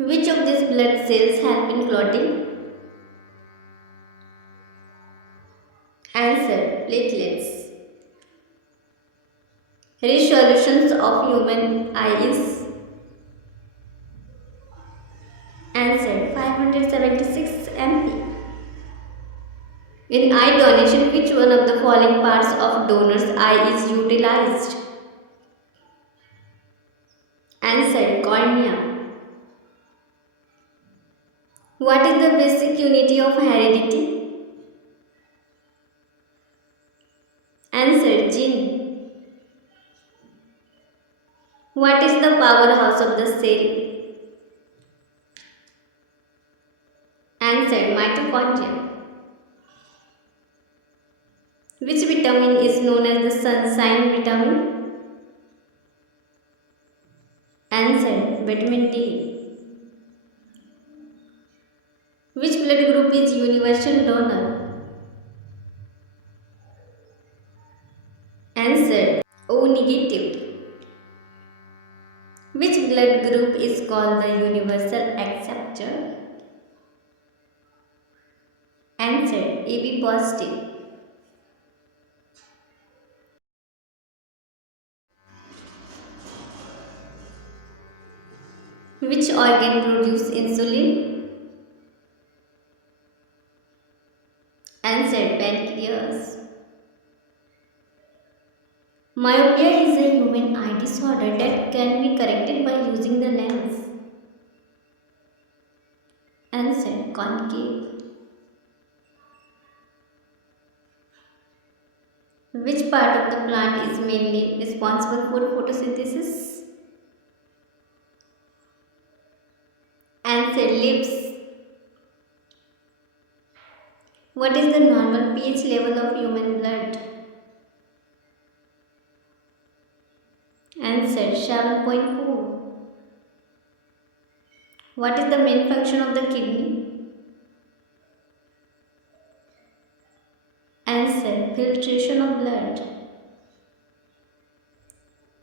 Which of these blood cells help in clotting? Answer: platelets. Resolutions of human eye is? Answer: 576 MP. In eye donation, which one of the following parts of donor's eye is utilized? Answer: cornea. What is the basic unity of heredity? Answer: gene. What is the powerhouse of the cell? Answer: mitochondria. Which vitamin is known as the sunshine vitamin? Answer: vitamin D. Which blood group is universal donor? Answer: O negative. Which blood group is called the universal acceptor? Answer: AB positive. Which organ produces insulin? Answer: pancreas. Myopia is a human eye disorder that can be corrected by using the lens. Answer: concave. Which part of the plant is mainly responsible for photosynthesis? Answer: leaves. What is the normal pH level of human blood? Answer: 7.4. What is the main function of the kidney? Answer: filtration of blood.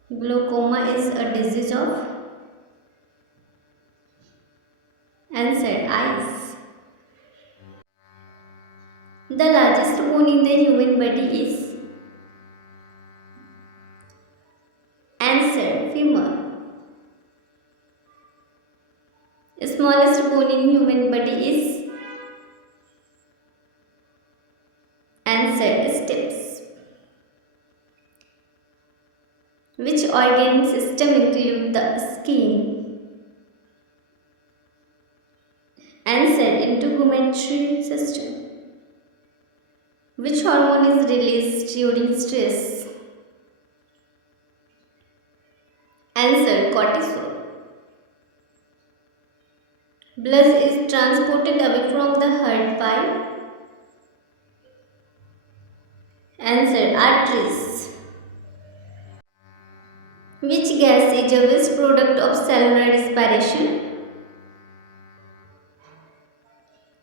Glaucoma is a disease of? Answer: eyes. The largest bone in the human body is? Answer: femur. Smallest bone in human body is? Answer: steps. Which organ system include the skin? Answer: integumentary system. Which hormone is released during stress? Answer: cortisol. Blood is transported away from the heart by? Answer: arteries. Which gas is a waste product of cellular respiration?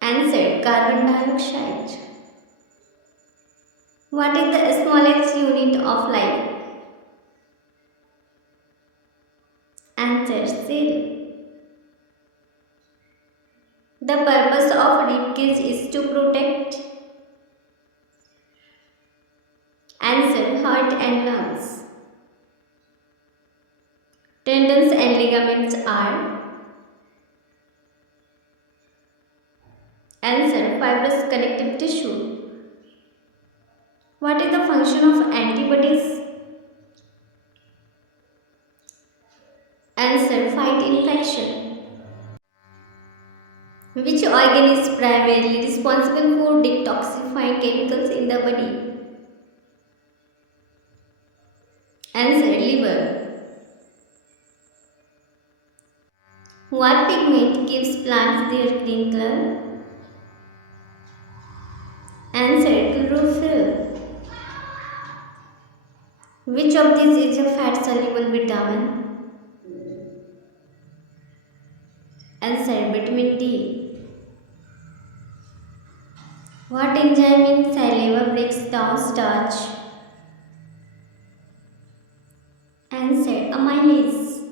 Answer: carbon dioxide. What is the smallest unit of life? Answer: cell. The purpose of ribcage is to protect? Answer: heart and lungs. Tendons and ligaments are? Answer: fibrous connective tissue. What is the function of antibodies? Answer: fight infection. Which organ is primarily responsible for detoxifying chemicals in the body? Answer: liver. What pigment gives plants their green color? Answer: chlorophyll. Which of these is a fat soluble vitamin? Answer: vitamin D. What enzyme in saliva breaks down starch? Answer: amylase.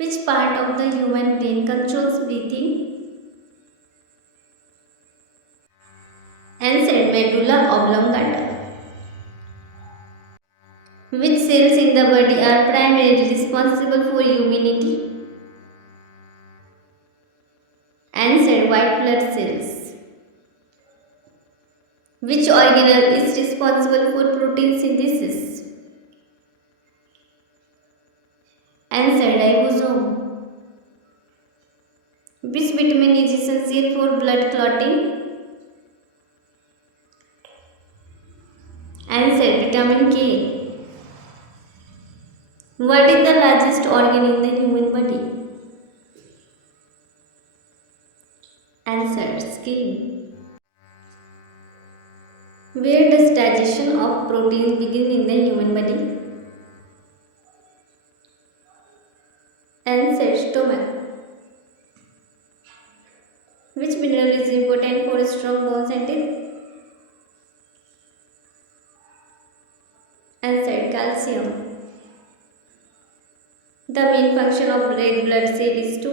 Which part of the human brain controls breathing? Answer medulla oblongata. Which cells in the body are primarily responsible for immunity? Answer white blood cells. Which organelle is responsible for protein synthesis? Answer ribosome. Which vitamin is essential for blood clotting? Answer vitamin K. What is the largest organ in the human body? Answer skin. Where does digestion of proteins begin in the human body? Answer stomach. Which mineral is important for strong bones and teeth? Answer calcium. The main function of red blood cell is to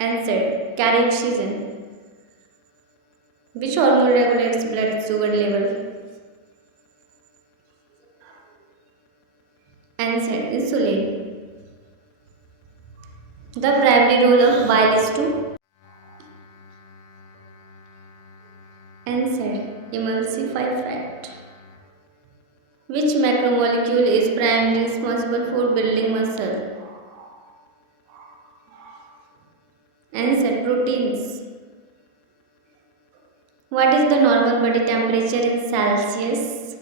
answer carry oxygen. Which hormone regulates blood sugar level? Answer insulin. The primary role of bile is to answer emulsify fat. Which macromolecule is primarily responsible for building muscle? Answer proteins. What is the normal body temperature in Celsius?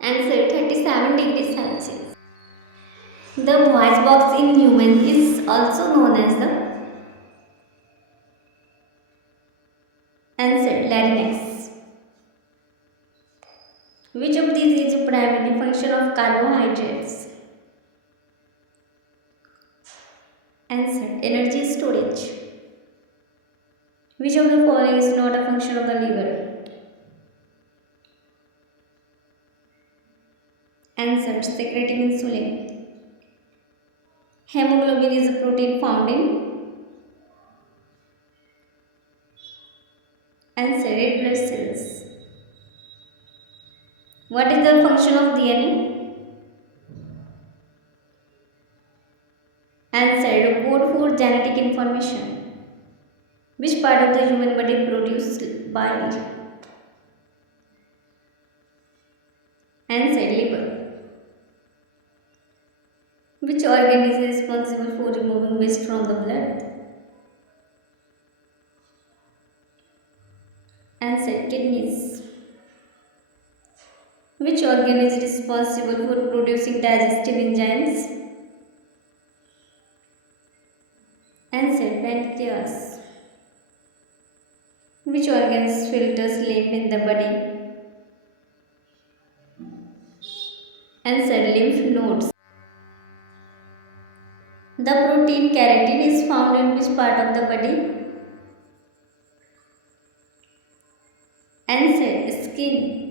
Answer 37 degrees Celsius. The voice box in human is also known as the answer larynx. Which of these is a primary function of carbohydrates? Answer energy storage. Which of the following is not a function of the liver? Answer secreting insulin. Hemoglobin is a protein found in answer red blood cells. What is the function of DNA? Answer to code for genetic information. Which part of the human body produces bile? Answer liver. Which organ is responsible for removing waste from the blood? Answer kidneys. Which organ is responsible for producing digestive enzymes? Answer pancreas. Which organs filters lymph in the body? Answer lymph nodes. The protein keratin is found in which part of the body? Answer skin.